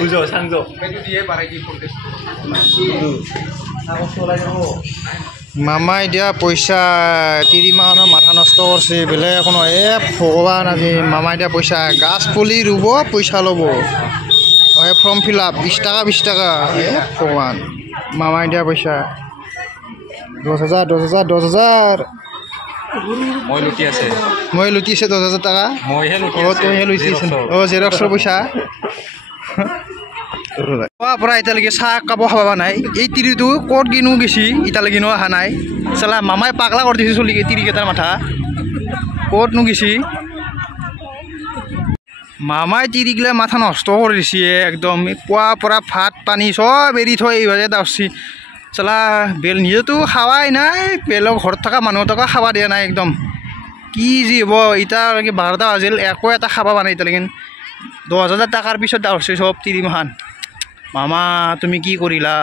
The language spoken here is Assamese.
বুঝো সাংজো মামা এতিয়া পইচা 30 মাহৰ মাথা নষ্ট কৰিছে বেলেগ কোনো ভগৱান আজি মামা এতিয়া পইচা গাছ পুলি ৰুব পইচা ল'ব ফৰ্ম ফিল আপ 20 টাকা ভগৱান মামা এতিয়া পইচা 10,000 মই লুটিছে 10,000 টাকা তইহে লৈছিস জেৰক্সৰ পইচা পৰা এতিয়ালৈকে চাহ কাপ খাব নাই এই তিৰিটো ক'ত কিনো গেছি এতিয়ালৈকেনো অহা নাই চালা মামাই পাগলা কৰি দিছে চলিকে তিৰিকেইটাৰ মাথা ক'তনো গেছি মামাই তিৰিগিলা মাথা নষ্ট কৰি দিছে একদম পুৱাৰ পৰা ভাত পানী চব এৰি থৈ এইভাগে দাউছি চালা বেল নিজেতো খাৱাই নাই বেলেগ ঘৰত থকা মানুহ টকা খাবা দিয়া নাই একদম কি যি হ'ব এতিয়ালৈকে 12টা বাজিল একো এটা খাবা পোৱা নাই এতিয়ালৈকে 10,000 টাকাৰ পিছত দাউছি চব তিৰি মাখান মামা তুমি কি কৰিলা